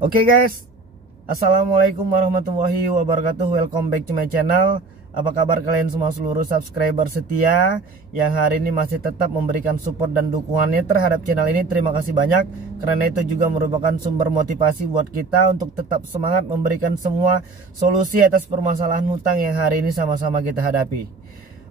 Oke guys, Assalamualaikum warahmatullahi wabarakatuh. Welcome back to my channel. Apa kabar kalian semua seluruh subscriber setia yang hari ini masih tetap memberikan support dan dukungannya terhadap channel ini. Terima kasih banyak, karena itu juga merupakan sumber motivasi buat kita untuk tetap semangat memberikan semua solusi atas permasalahan hutang yang hari ini sama-sama kita hadapi.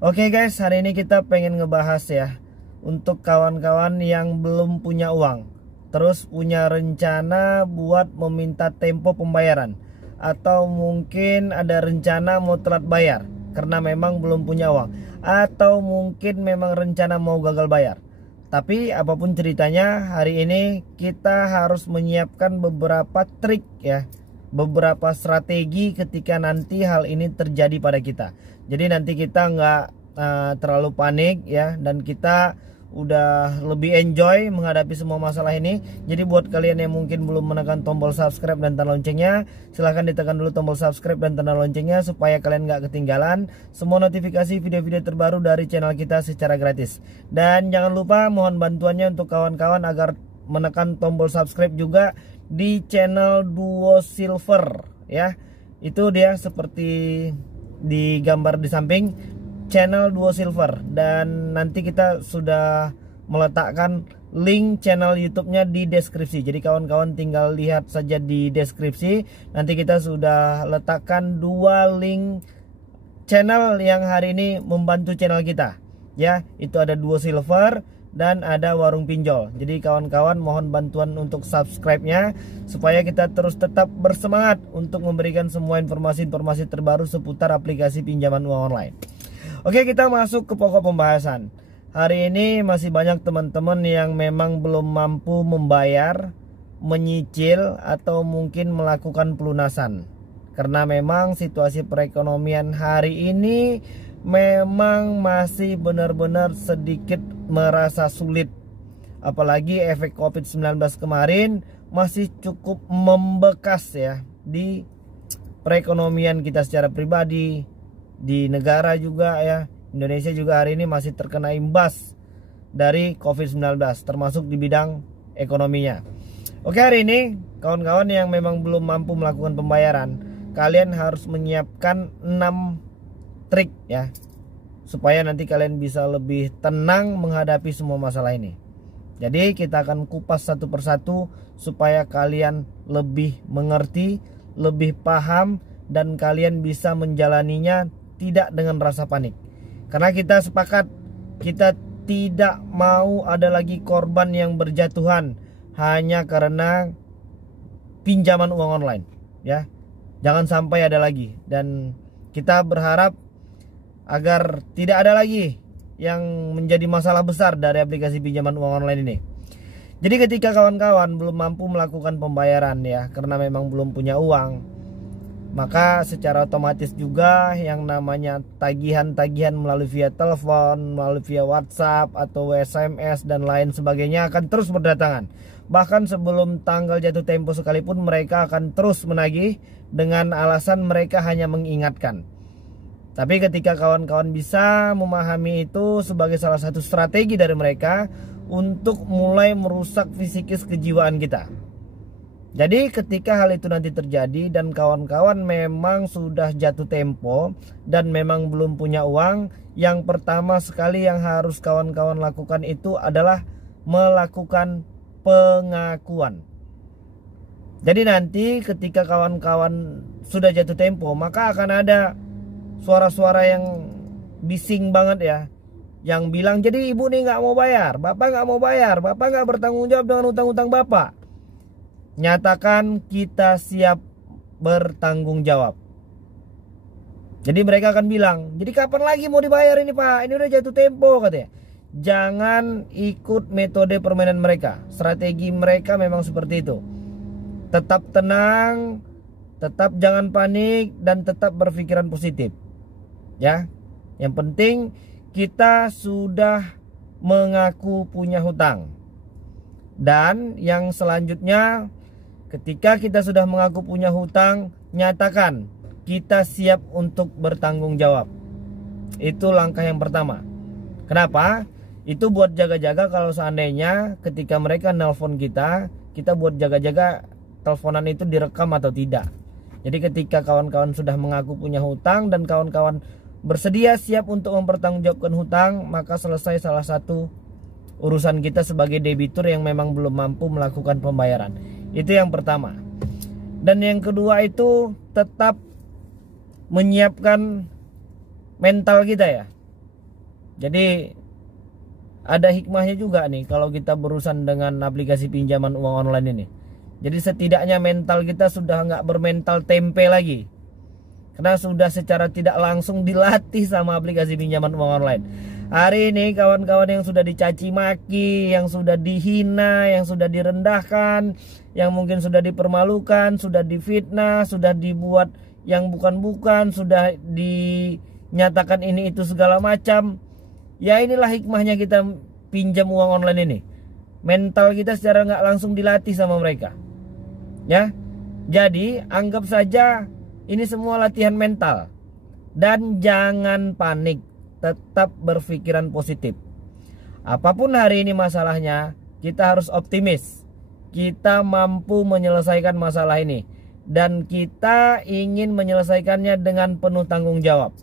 Oke guys, hari ini kita pengen ngebahas ya, untuk kawan-kawan yang belum punya uang, terus punya rencana buat meminta tempo pembayaran, atau mungkin ada rencana mau telat bayar karena memang belum punya uang, atau mungkin memang rencana mau gagal bayar. Tapi apapun ceritanya, hari ini kita harus menyiapkan beberapa trik ya, beberapa strategi ketika nanti hal ini terjadi pada kita. Jadi nanti kita nggak terlalu panik ya, dan kita udah lebih enjoy menghadapi semua masalah ini. Jadi buat kalian yang mungkin belum menekan tombol subscribe dan tanda loncengnya, silahkan ditekan dulu tombol subscribe dan tanda loncengnya supaya kalian gak ketinggalan semua notifikasi video-video terbaru dari channel kita secara gratis. Dan jangan lupa mohon bantuannya untuk kawan-kawan agar menekan tombol subscribe juga di channel Duo Silver ya. Itu dia seperti di gambar di samping, channel Duo Silver, dan nanti kita sudah meletakkan link channel YouTube-nya di deskripsi. Jadi kawan-kawan tinggal lihat saja di deskripsi. Nanti kita sudah letakkan dua link channel yang hari ini membantu channel kita ya. Itu ada Duo Silver dan ada Warung Pinjol. Jadi kawan-kawan mohon bantuan untuk subscribe-nya supaya kita terus tetap bersemangat untuk memberikan semua informasi-informasi terbaru seputar aplikasi pinjaman uang online. Oke, kita masuk ke pokok pembahasan. Hari ini masih banyak teman-teman yang memang belum mampu membayar, menyicil, atau mungkin melakukan pelunasan. Karena memang situasi perekonomian hari ini memang masih benar-benar sedikit merasa sulit. Apalagi efek COVID-19 kemarin masih cukup membekas ya di perekonomian kita secara pribadi, di negara juga ya. Indonesia juga hari ini masih terkena imbas dari COVID-19, termasuk di bidang ekonominya. Oke, hari ini kawan-kawan yang memang belum mampu melakukan pembayaran, kalian harus menyiapkan 6 trik ya, supaya nanti kalian bisa lebih tenang menghadapi semua masalah ini. Jadi kita akan kupas satu persatu supaya kalian lebih mengerti, lebih paham, dan kalian bisa menjalaninya tidak dengan rasa panik. Karena kita sepakat, kita tidak mau ada lagi korban yang berjatuhan hanya karena pinjaman uang online ya. Jangan sampai ada lagi, dan kita berharap agar tidak ada lagi yang menjadi masalah besar dari aplikasi pinjaman uang online ini. Jadi ketika kawan-kawan belum mampu melakukan pembayaran ya, karena memang belum punya uang, maka secara otomatis juga yang namanya tagihan-tagihan melalui via telepon, melalui via WhatsApp atau SMS dan lain sebagainya akan terus berdatangan. Bahkan sebelum tanggal jatuh tempo sekalipun mereka akan terus menagih dengan alasan mereka hanya mengingatkan. Tapi ketika kawan-kawan bisa memahami itu sebagai salah satu strategi dari mereka untuk mulai merusak fisikis kejiwaan kita. Jadi ketika hal itu nanti terjadi dan kawan-kawan memang sudah jatuh tempo dan memang belum punya uang, yang pertama sekali yang harus kawan-kawan lakukan itu adalah melakukan pengakuan. Jadi nanti ketika kawan-kawan sudah jatuh tempo, maka akan ada suara-suara yang bising banget ya, yang bilang, jadi ibu nih nggak mau bayar, bapak nggak mau bayar, bapak nggak bertanggung jawab dengan utang-utang bapak. Nyatakan kita siap bertanggung jawab. Jadi mereka akan bilang, jadi kapan lagi mau dibayar ini pak, ini udah jatuh tempo katanya. Jangan ikut metode permainan mereka. Strategi mereka memang seperti itu. Tetap tenang, tetap jangan panik, dan tetap berpikiran positif ya. Yang penting kita sudah mengaku punya hutang. Dan yang selanjutnya, ketika kita sudah mengaku punya hutang, nyatakan kita siap untuk bertanggung jawab. Itu langkah yang pertama. Kenapa? Itu buat jaga-jaga kalau seandainya ketika mereka nelpon kita buat jaga-jaga teleponan itu direkam atau tidak. Jadi ketika kawan-kawan sudah mengaku punya hutang dan kawan-kawan bersedia siap untuk mempertanggungjawabkan hutang, maka selesai salah satu urusan kita sebagai debitur yang memang belum mampu melakukan pembayaran. Itu yang pertama. Dan yang kedua itu tetap menyiapkan mental kita ya. Jadi ada hikmahnya juga nih kalau kita berurusan dengan aplikasi pinjaman uang online ini. Jadi setidaknya mental kita sudah nggak bermental tempe lagi, karena sudah secara tidak langsung dilatih sama aplikasi pinjaman uang online. Hari ini kawan-kawan yang sudah dicaci maki, yang sudah dihina, yang sudah direndahkan, yang mungkin sudah dipermalukan, sudah difitnah, sudah dibuat yang bukan-bukan, sudah dinyatakan ini itu segala macam. Ya inilah hikmahnya kita pinjam uang online ini. Mental kita secara nggak langsung dilatih sama mereka. Ya, jadi anggap saja ini semua latihan mental. Dan jangan panik, tetap berpikiran positif. Apapun hari ini masalahnya, kita harus optimis. Kita mampu menyelesaikan masalah ini, dan kita ingin menyelesaikannya dengan penuh tanggung jawab.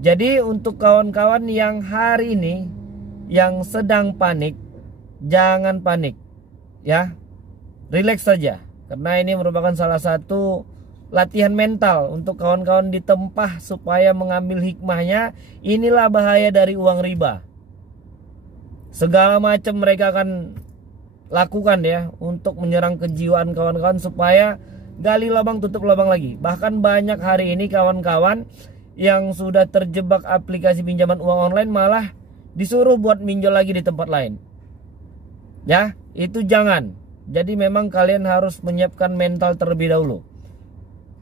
Jadi untuk kawan-kawan yang hari ini yang sedang panik, jangan panik ya, rileks saja, karena ini merupakan salah satu latihan mental untuk kawan-kawan ditempah supaya mengambil hikmahnya. Inilah bahaya dari uang riba. Segala macam mereka akan lakukan ya untuk menyerang kejiwaan kawan-kawan supaya gali lubang tutup lubang lagi. Bahkan banyak hari ini kawan-kawan yang sudah terjebak aplikasi pinjaman uang online malah disuruh buat minjol lagi di tempat lain. Ya, itu jangan. Jadi memang kalian harus menyiapkan mental terlebih dahulu.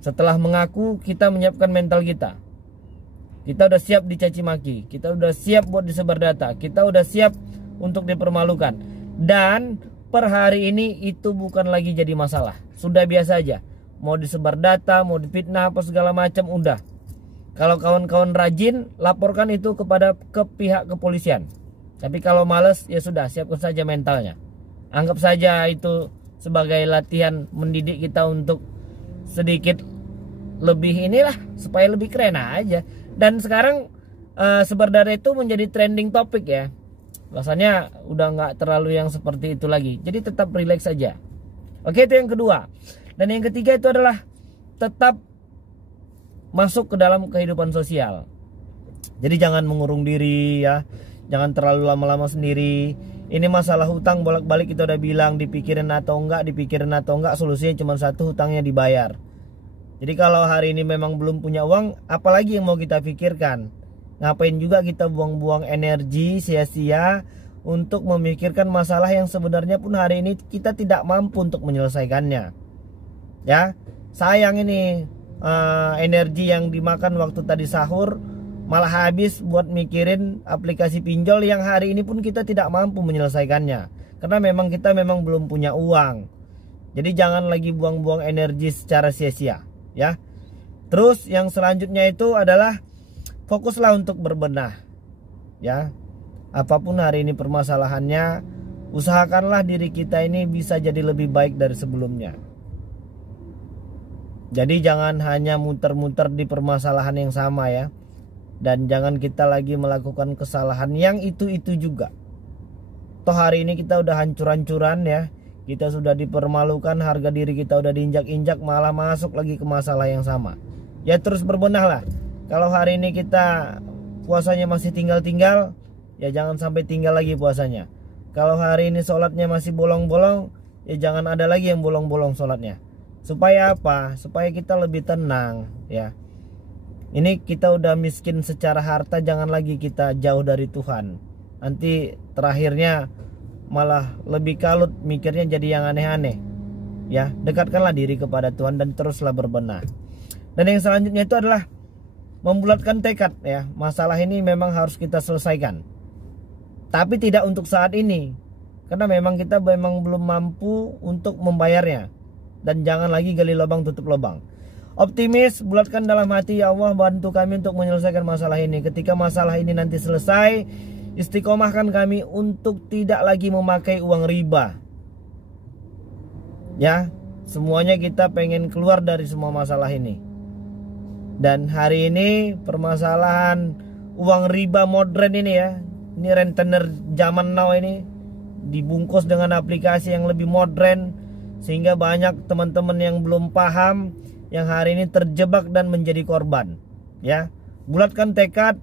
Setelah mengaku, kita menyiapkan mental kita. Kita udah siap dicaci maki, kita udah siap buat disebar data, kita udah siap untuk dipermalukan. Dan per hari ini itu bukan lagi jadi masalah. Sudah biasa aja. Mau disebar data, mau difitnah apa segala macam udah. Kalau kawan-kawan rajin, laporkan itu ke pihak kepolisian. Tapi kalau males, ya sudah, siapkan saja mentalnya. Anggap saja itu sebagai latihan mendidik kita untuk sedikit lebih inilah, supaya lebih keren aja. Dan sekarang sebar data itu menjadi trending topik ya. Rasanya udah nggak terlalu yang seperti itu lagi. Jadi tetap relax saja. Oke, itu yang kedua. Dan yang ketiga itu adalah tetap masuk ke dalam kehidupan sosial. Jadi jangan mengurung diri ya, jangan terlalu lama-lama sendiri. Ini masalah hutang bolak-balik kita udah bilang, dipikirin atau enggak, solusinya cuma satu, hutangnya dibayar. Jadi kalau hari ini memang belum punya uang, apalagi yang mau kita pikirkan? Ngapain juga kita buang-buang energi sia-sia untuk memikirkan masalah yang sebenarnya pun hari ini kita tidak mampu untuk menyelesaikannya. Ya, sayang ini energi yang dimakan waktu tadi sahur malah habis buat mikirin aplikasi pinjol yang hari ini pun kita tidak mampu menyelesaikannya, karena memang kita belum punya uang. Jadi jangan lagi buang-buang energi secara sia-sia ya. Terus yang selanjutnya itu adalah fokuslah untuk berbenah ya. Apapun hari ini permasalahannya, usahakanlah diri kita ini bisa jadi lebih baik dari sebelumnya. Jadi jangan hanya muter-muter di permasalahan yang sama ya. Dan jangan kita lagi melakukan kesalahan yang itu-itu juga. Toh hari ini kita udah hancur-hancuran ya. Kita sudah dipermalukan, harga diri kita udah diinjak-injak, malah masuk lagi ke masalah yang sama. Ya terus berbenah lah. Kalau hari ini kita puasanya masih tinggal-tinggal, ya jangan sampai tinggal lagi puasanya. Kalau hari ini sholatnya masih bolong-bolong, ya jangan ada lagi yang bolong-bolong sholatnya. Supaya apa? Supaya kita lebih tenang ya. Ini kita udah miskin secara harta, jangan lagi kita jauh dari Tuhan. Nanti terakhirnya malah lebih kalut, mikirnya jadi yang aneh-aneh. Ya, dekatkanlah diri kepada Tuhan dan teruslah berbenah. Dan yang selanjutnya itu adalah membulatkan tekad ya. Masalah ini memang harus kita selesaikan. Tapi tidak untuk saat ini. Karena memang kita belum mampu untuk membayarnya. Dan jangan lagi gali lubang tutup lubang. Optimis, bulatkan dalam hati, ya Allah bantu kami untuk menyelesaikan masalah ini. Ketika masalah ini nanti selesai, istiqomahkan kami untuk tidak lagi memakai uang riba. Ya, Semuanya kita pengen keluar dari semua masalah ini. Dan hari ini permasalahan uang riba modern ini ya, ini rentenir zaman now ini dibungkus dengan aplikasi yang lebih modern, sehingga banyak teman-teman yang belum paham yang hari ini terjebak dan menjadi korban. Ya, bulatkan tekad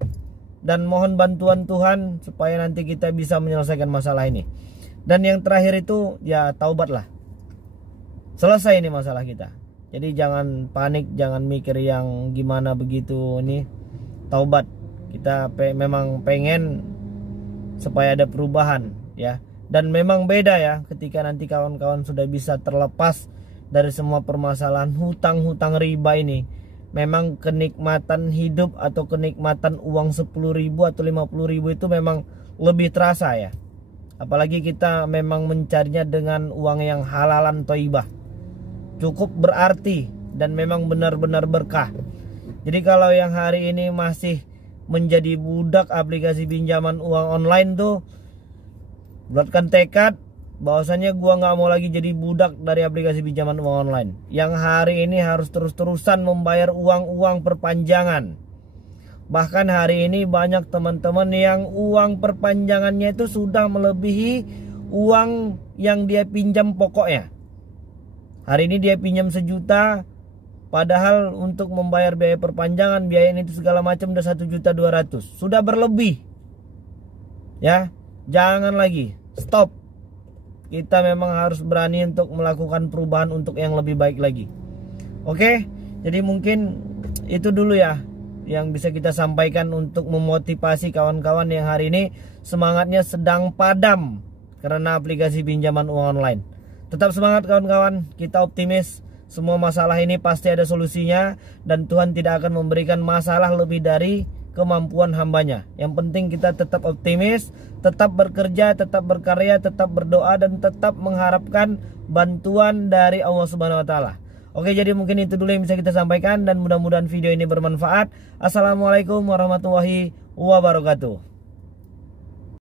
dan mohon bantuan Tuhan supaya nanti kita bisa menyelesaikan masalah ini. Dan yang terakhir itu ya taubatlah. Selesai ini masalah kita. Jadi jangan panik, jangan mikir yang gimana begitu ini. Taubat. Kita memang pengen supaya ada perubahan ya. Dan memang beda ya ketika nanti kawan-kawan sudah bisa terlepas dari semua permasalahan hutang-hutang riba ini. Memang kenikmatan hidup atau kenikmatan uang 10.000 atau 50.000 itu memang lebih terasa ya. Apalagi kita memang mencarinya dengan uang yang halalan thayyibah. Cukup berarti dan memang benar-benar berkah. Jadi kalau yang hari ini masih menjadi budak aplikasi pinjaman uang online tuh, buatkan tekad bahwasannya gua nggak mau lagi jadi budak dari aplikasi pinjaman uang online. Yang hari ini harus terus-terusan membayar uang-uang perpanjangan. Bahkan hari ini banyak teman-teman yang uang perpanjangannya itu sudah melebihi uang yang dia pinjam pokoknya. Hari ini dia pinjam 1 juta, padahal untuk membayar biaya perpanjangan, biaya ini itu segala macam udah 1.200.000. Sudah berlebih. Ya, jangan lagi. Stop. Kita memang harus berani untuk melakukan perubahan untuk yang lebih baik lagi. Oke, jadi mungkin itu dulu ya yang bisa kita sampaikan untuk memotivasi kawan-kawan yang hari ini semangatnya sedang padam karena aplikasi pinjaman uang online. Tetap semangat kawan-kawan, kita optimis. Semua masalah ini pasti ada solusinya dan Tuhan tidak akan memberikan masalah lebih dari kemampuan hambanya. Yang penting kita tetap optimis, tetap bekerja, tetap berkarya, tetap berdoa dan tetap mengharapkan bantuan dari Allah Subhanahu wa taala. Oke, jadi mungkin itu dulu yang bisa kita sampaikan dan mudah-mudahan video ini bermanfaat. Assalamualaikum warahmatullahi wabarakatuh.